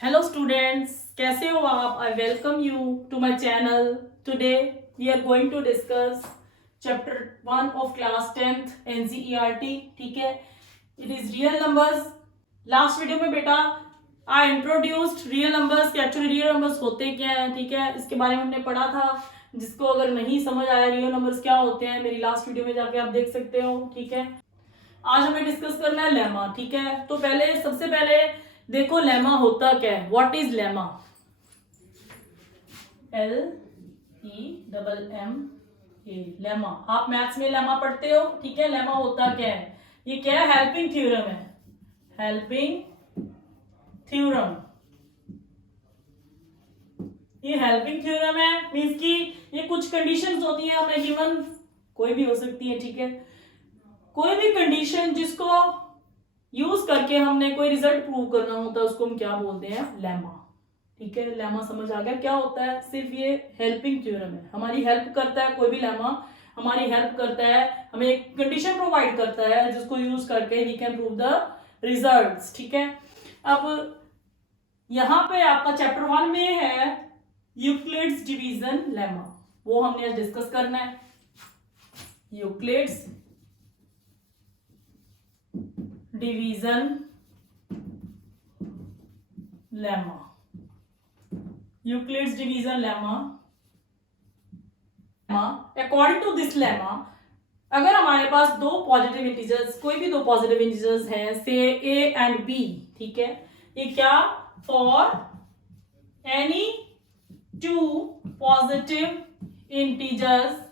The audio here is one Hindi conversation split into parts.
हेलो स्टूडेंट्स, कैसे हो आप? I welcome you to my channel. Today we are going to discuss chapter 1 of class 10th NCERT. ठीक है, it is real numbers. Last video में बेटा आई इंट्रोड्यूस्ड रियल नंबर्स कि एक्चुअली रियल नंबर्स होते क्या हैं. ठीक है, इसके बारे में हमने पढ़ा था. जिसको अगर नहीं समझ आया रियल नंबर्स क्या होते हैं, मेरी लास्ट वीडियो में जाके आप देख सकते हो. ठीक है, आज हमें डिस्कस करना है लेमा. ठीक है, तो सबसे पहले देखो लेमा होता क्या है. What is lemma? LEMMA. Lemma, आप मैथ्स में लेमा पढ़ते हो. ठीक है, लेमा होता क्या है? ये क्या है? हेल्पिंग थ्योरम है. Helping theorem. ये हेल्पिंग थ्योरम है मींस कि ये कुछ कंडीशंस होती है हमें गिवन, कोई भी हो सकती है. ठीक है, कोई भी कंडीशन जिसको यूज करके हमने कोई रिजल्ट प्रूव करना होता है उसको हम क्या बोलते हैं? लेमा. ठीक है, लेमा समझ आ गया क्या होता है? सिर्फ ये हेल्पिंग थ्योरम है, हमारी हेल्प करता है. कोई भी लेमा हमारी हेल्प करता है, हमें एक कंडीशन प्रोवाइड करता है जिसको यूज करके we can prove the results. ठीक है, अब यहां पे आपका चैप्टर 1 में है यूक्लिड्स डिवीजन लेमा. वो हमने आज डिस्कस करना है. Euclid's division lemma. Euclid's division lemma. According to this lemma, अगर हमारे पास दो पॉजिटिव इंटीजर्स, कोई भी दो पॉजिटिव इंटीजर्स हैं, से ए एंड बी. ठीक है, ये क्या? For any two positive integers.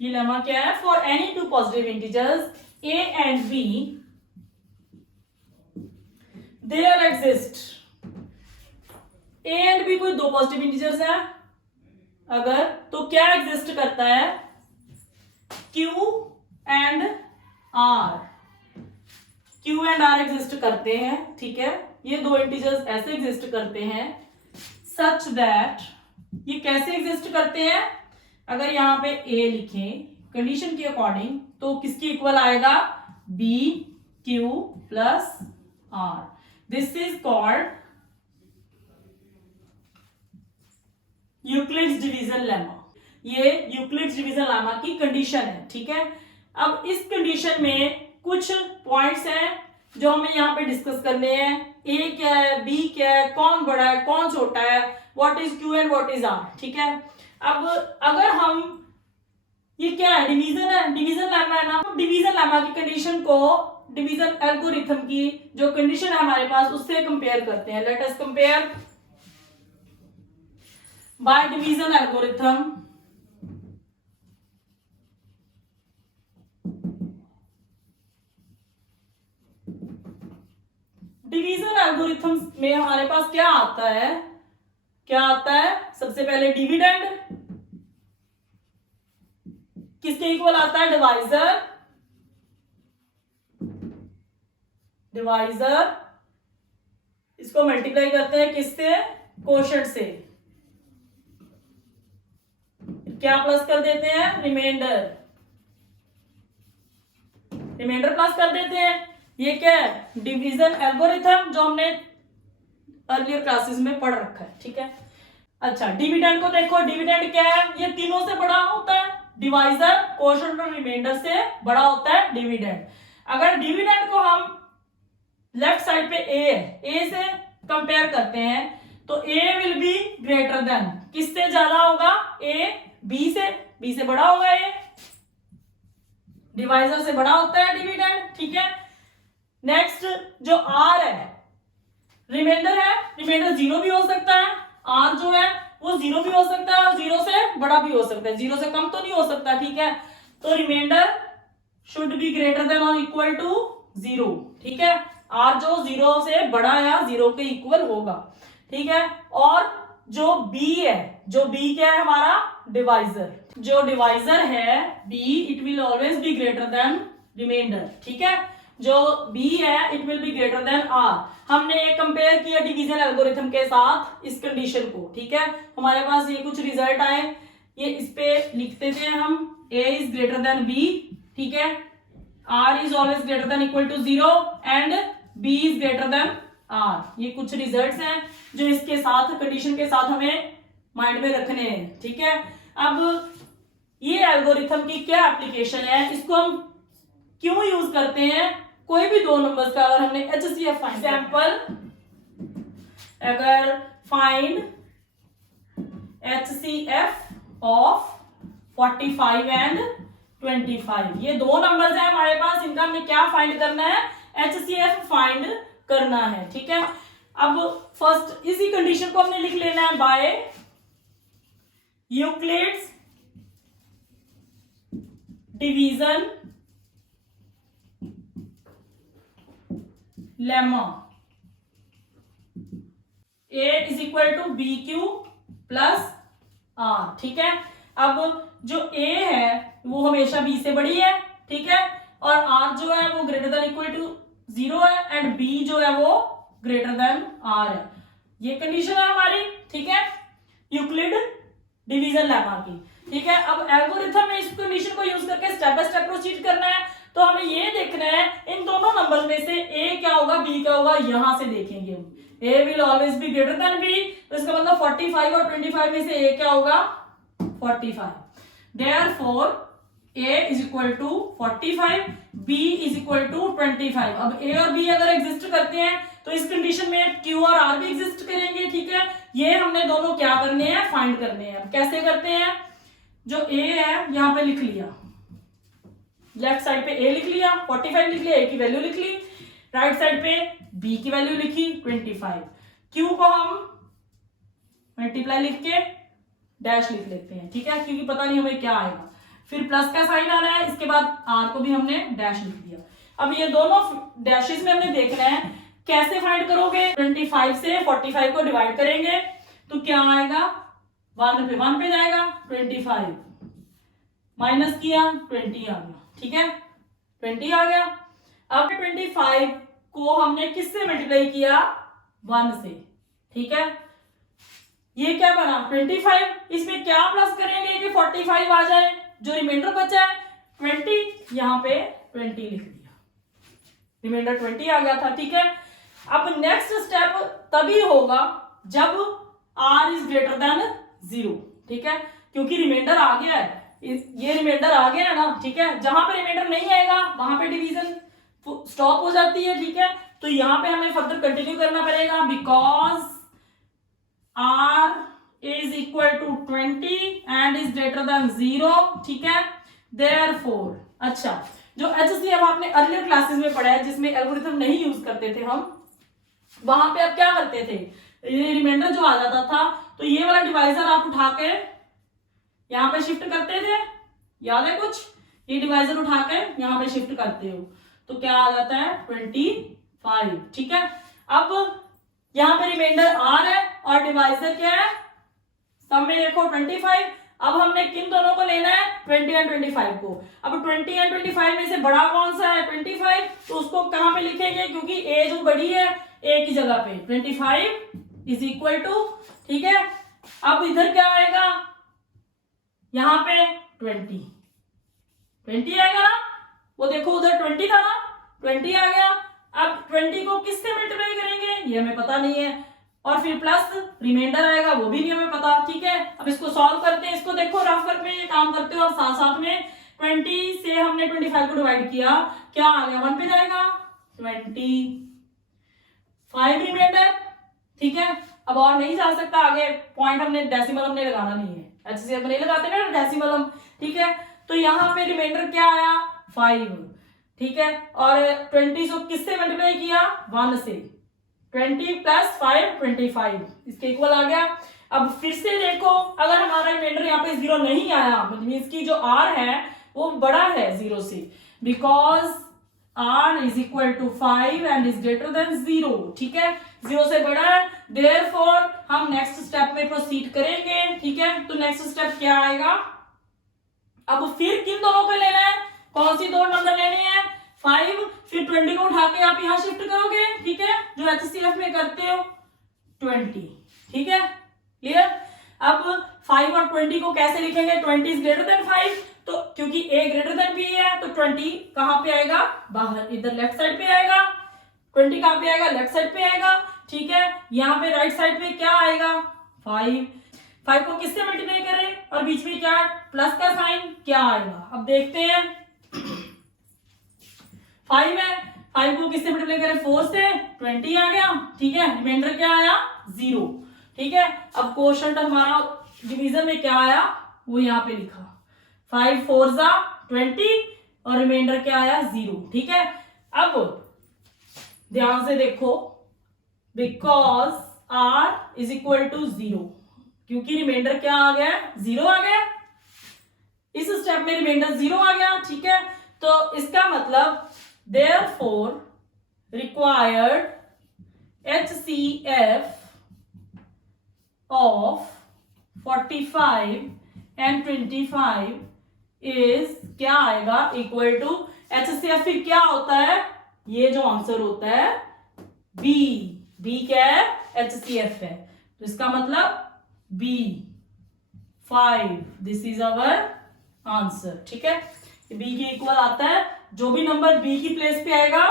ये लेमा क्या है? For any two positive integers A and B there exist. A and B कोई दो पॉजिटिव इंटीजर्स है अगर, तो क्या एग्जिस्ट करता है? Q and R. Q and R exist करते हैं. ठीक है, ये दो इंटीजर्स ऐसे एग्जिस्ट करते हैं सच दैट. ये कैसे एग्जिस्ट करते हैं? अगर यहां पे ए लिखें कंडीशन के अकॉर्डिंग तो किसकी इक्वल आएगा? B Q plus R. This is called Euclid's division lemma. ये यूक्लिड्स डिवीजन लेमा की कंडीशन है. ठीक है, अब इस कंडीशन में कुछ पॉइंट्स हैं जो हमें यहाँ पे डिस्कस करने हैं. ए क्या है, बी क्या है, कौन बड़ा है, कौन छोटा है, what is Q and what is R. ठीक है, अब अगर हम, ये क्या है? डिवीजन है, डिवीजन लेमा है ना. डिवीजन लेमा की कंडीशन को डिवीजन एल्गोरिथम की जो कंडीशन है हमारे पास उससे कंपेयर करते हैं. Let us compare by division algorithm. Division algorithm में हमारे पास क्या आता है? क्या आता है? सबसे पहले डिविडेंड किसके इक्वल आता है? डिवाइजर. डिवाइजर इसको मल्टीप्लाई करते हैं किससे? कोशेंट से. क्या प्लस कर देते हैं? रिमाइंडर. रिमाइंडर प्लस कर देते हैं. ये क्या है? डिवीजन एल्गोरिथम जो हमने अर्लियर क्लासेस में पढ़ रखा है. ठीक है, अच्छा डिविडेंड को देखो. डिविडेंड क्या है? ये तीनों से बड़ा होता है. डिवाइजर, कोशेंट और रिमाइंडर से बड़ा होता है डिविडेंड. अगर डिविडेंड को हम लेफ्ट साइड पे ए से कंपेयर करते हैं तो ए विल बी ग्रेटर देन. किससे ज्यादा होगा? ए बी से. बी से बड़ा होगा ए. डिवाइजर से बड़ा होता है डिविडेंड. ठीक है, नेक्स्ट जो आर है, रिमाइंडर है. रिमाइंडर जीरो भी हो सकता है. आर जो है वो जीरो भी हो सकता है और जीरो से बड़ा भी हो सकता है. जीरो से कम तो नहीं हो सकता. ठीक है, तो remainder should be greater than और इक्वल टू जीरो. ठीक है, आर जो जीरो से बड़ा या जीरो के इक्वल होगा. ठीक है, और जो बी है, जो बी क्या है हमारा? डिवाइजर. जो डिवाइजर है B, it will always be greater than remainder. ठीक है, जो बी है it will be greater than R. हमने ये कंपेयर किया डिवीजन एल्गोरिथम के साथ इस कंडीशन को. ठीक है, हमारे पास ये कुछ रिजल्ट आए, ये इस पे लिखते थे हम. ए इज ग्रेटर देन बी. ठीक है, r is always greater than equal to 0 and B is greater than R. ये कुछ रिजल्ट्स हैं जो इसके साथ कंडीशन के साथ हमें माइंड में रखने हैं, ठीक है। अब ये एल्गोरिथम की क्या एप्लीकेशन है, इसको हम क्यों यूज करते हैं, कोई भी दो नंबर्स का अगर हमने HCF फाइंड, एग्जाम्पल अगर फाइंड HCF ऑफ 45 एंड 25, ये दो नंबर्स हैं हमारे पास, इनका हमने क्या फाइंड करना है, HCF फाइंड करना है, ठीक है। अब फर्स्ट इसी कंडीशन को हमने लिख लेना है by Euclid's division lemma, A is equal to B Q plus R, ठीक है। अब जो A है वो हमेशा B से बड़ी है, ठीक है, और R जो है वो ग्रेटर देन इक्वल टू 0 है एंड B जो है वो ग्रेटर देन R है। ये कंडीशन है हमारी, ठीक है, यूक्लिड डिवीजन लेमा की, ठीक है। अब एल्गोरिथम में इस कंडीशन को यूज करके स्टेप बाय स्टेप प्रोसीड करना है, तो हमें ये देखना है इन दोनों नंबर में से A क्या होगा B क्या होगा, यहां से देखेंगे हम। A will always be greater than B, तो इसका मतलब 45 और 25 में से A क्या होगा 45, therefore A is equal to 45, B is equal to 25। अब A और B अगर एग्जिस्ट करते हैं तो इस कंडीशन में Q और R भी एग्जिस्ट करेंगे, ठीक है। ये हमने दोनों क्या करने हैं, फाइंड करने हैं। कैसे करते हैं, जो A है यहां पे लिख लिया, लेफ्ट साइड पे A लिख लिया 45 लिख लिया, A की वैल्यू लिख ली, राइट साइड पे B की वैल्यू लिखी 25, Q को हम मल्टीप्लाई लिख के डैश लिख लेते हैं, ठीक है, क्योंकि पता नहीं हमें क्या आएगा। फिर प्लस का साइन आना है, इसके बाद R को भी हमने डैश लिख दिया। अब ये दोनों डैशेस में हमने देखना है कैसे फाइंड करोगे, 25 से 45 को डिवाइड करेंगे तो क्या आएगा, 1 पे जाएगा, 25 माइनस किया 20 आ गया, ठीक है, 20 आ गया। अब 25 को हमने किससे मल्टीप्लाई किया, 1 से, ठीक है। ये क्या बना 25, इसमें क्या प्लस करेंगे कि 45 आ जाए, जो रिमाइंडर बचा है 20, यहां पे 20 लिख दिया, रिमाइंडर 20 आ गया था, ठीक है। अब नेक्स्ट स्टेप तभी होगा जब R इज ग्रेटर देन 0, ठीक है, क्योंकि रिमाइंडर आ गया है, ये रिमाइंडर आ गया है ना, ठीक है। जहां पे रिमाइंडर नहीं आएगा वहां पे डिवीजन स्टॉप हो जाती है, ठीक है। तो यहां पे हमें फर्दर कंटिन्यू करना पड़ेगा, because R is equal to 20 and is greater than 0, ठीक है। therefore, अच्छा, जो HCF आपने अर्लियर क्लासेस में पढ़ा है जिसमें एल्गोरिथम नहीं यूज करते थे हम, वहां पे आप क्या करते थे, ये रिमाइंडर जो आ जाता था तो ये वाला डिवाइजर आप उठा के यहां पे शिफ्ट करते थे, याद है कुछ, ये डिवाइजर उठा के यहां पे शिफ्ट करते हो तो क्या आ जाता है 25, ठीक है। अब यहां पे रिमाइंडर R है और डिवाइजर क्या है, सब में देखो 25। अब हमने किन दोनों को लेना है, 20 एंड 25 को। अब 20 एंड 25 में से बड़ा कौन सा है 25, तो उसको कहां पे लिखेंगे, क्योंकि A जो बड़ी है A की जगह पे 25 इज इक्वल टू, ठीक है। अब इधर क्या आएगा, यहां पे 20 आएगा ना, वो देखो उधर 20 था ना, 20 आ गया। अब 20 को किससे मल्टीप्लाई करेंगे ये हमें पता नहीं है, और फिर प्लस रिमाइंडर आएगा वो भी नहीं हमें पता, ठीक है। अब इसको सॉल्व करते हैं, इसको देखो रफ वर्क में ये काम करते हो और साथ साथ में 20 से हमने 25 को डिवाइड किया, क्या आ गया 1 पे जाएगा 25 रिमाइंडर, ठीक है। अब और नहीं जा सकता आगे, पॉइंट हमने डेसिमल हमने लगाना नहीं है, HCF नहीं लगाते ना डेसिमल हम, ठीक है। तो यहाँ पे रिमाइंडर क्या आया 5, ठीक है, और 20 को किससे मल्टीप्लाई किया 1 से, 20 प्लस 5 25 इसके इक्वल आ गया। अब फिर से देखो, अगर हमारा रिमाइंडर यहाँ पे 0 नहीं आया, मीन्स की जो R है वो बड़ा है 0 से, because R is equal to 5 and is greater than 0, ठीक है, 0 से बड़ा है, देयरफॉर हम नेक्स्ट स्टेप में प्रोसीड करेंगे, ठीक है। तो नेक्स्ट स्टेप क्या आएगा, अब फिर किन दोनों को लेना है, कौन सी दो नंबर लेने हैं 5, फिर 20 को उठा के आप यहां शिफ्ट करोगे, ठीक है, जो HCF में करते हो 20, ठीक है, क्लियर। अब 5 और 20 को कैसे लिखेंगे, 20 इज ग्रेटर देन 5, तो क्योंकि A ग्रेटर देन B है तो 20 कहां पे आएगा, बाहर, इधर लेफ्ट साइड पे आएगा, 20 कहाँ पे आएगा, लेफ्ट साइड पे आएगा, ठीक है। यहाँ पे राइट साइड पे क्या आएगा, 5। 5 को किससे मल्टीप्लाई करें और बीच में क्या प्लस का साइन क्या आएगा, अब देखते हैं। 5 है, 5 को किससे मल्टीप्लाई करें, 4 से, 20 आ गया, ठीक है। रिमाइंडर क्या आया, 0, ठीक है। अब क्वोशंट हमारा डिवीजन में क्या आया वो यहाँ पे लिखा, 5 4 जा 20 और रिमाइंडर क्या आया, 0, ठीक है। अब ध्यान से देखो, because r is equal to 0, क्योंकि रिमाइंडर क्या आ गया, 0 आ गया, इस स्टेप में रिमाइंडर 0 आ गया, ठीक है। तो इसका मतलब therefore required HCF of 45 and 25 is क्या आएगा, इक्वल टू HCF फिर क्या होता है, ये जो आंसर होता है B, B क्या है, HCF है, तो इसका मतलब B 5, this is our answer, ठीक है। B के इक्वल आता है, जो भी नंबर B की प्लेस पे आएगा,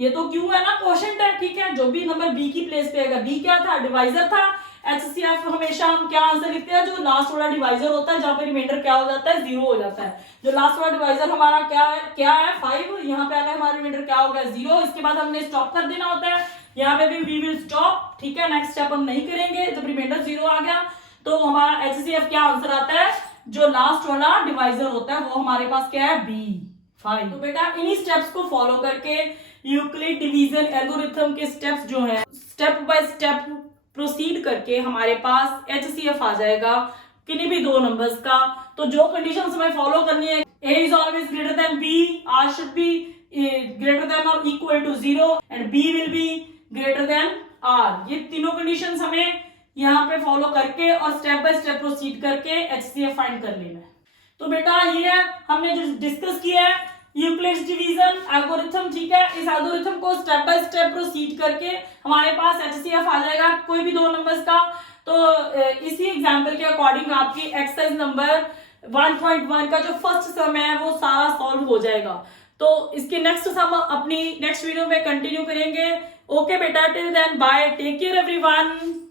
ये तो क्यों है ना, क्वोशंट है, ठीक है। जो भी नंबर B की प्लेस पे आएगा, B क्या था, डिवाइजर था। HCF हमेशा हम क्या आंसर लिखते हैं, जो लास्ट वाला डिवाइजर होता है, जहां पे रिमाइंडर क्या हो जाता है, 0 हो जाता है। जो लास्ट वाला डिवाइजर हमारा क्या है 5, यहाँ पे आ गया हमारा रिमाइंडर क्या हो गया, 0। इसके बाद हमने स्टॉप कर देना होता है, यहाँ पे भी वी विल स्टॉप, ठीक है। नेक्स्ट स्टेप हम नहीं करेंगे, जब रिमाइंडर 0 आ गया तो हमारा HCF क्या आंसर आता है, जो लास्ट वाला डिवाइजर होता है वो हमारे पास क्या है, B 5। तो बेटा इन्हीं स्टेप्स को फॉलो करके यूक्लिड डिवीजन एल्गोरिथम के स्टेप्स जो है, स्टेप बाय स्टेप प्रोसीड करके हमारे पास HCF आ जाएगा किन्हीं भी दो नंबर्स का। तो जो कंडीशंस हमें फॉलो करनी है, A is always greater than B, R should be greater than और equal to 0 and B will be greater than R। ये तीनों कंडीशंस हमें यहाँ पे फॉलो करके और स्टेप बाय स्टेप प्रोसीड करके HCF फाइंड कर लेना है। तो बेटा ये है हमने जो डिस्कस किया है यूक्लिड्स डिवीजन एल्गोरिथम, ठीक है। इस एल्गोरिथम को स्टेप बाय स्टेप प्रोसीड करके हमारे पास HCF आ जाएगा कोई भी दो नंबर्स का। तो इसी एग्जांपल के अकॉर्डिंग आपकी एक्सरसाइज नंबर 1.1 का जो फर्स्ट सम है वो सारा सॉल्व हो जाएगा। तो इसके नेक्स्ट सम अपनी नेक्स्ट वीडियो में कंटिन्यू करेंगे। ओके बेटा, till then bye, take care everyone.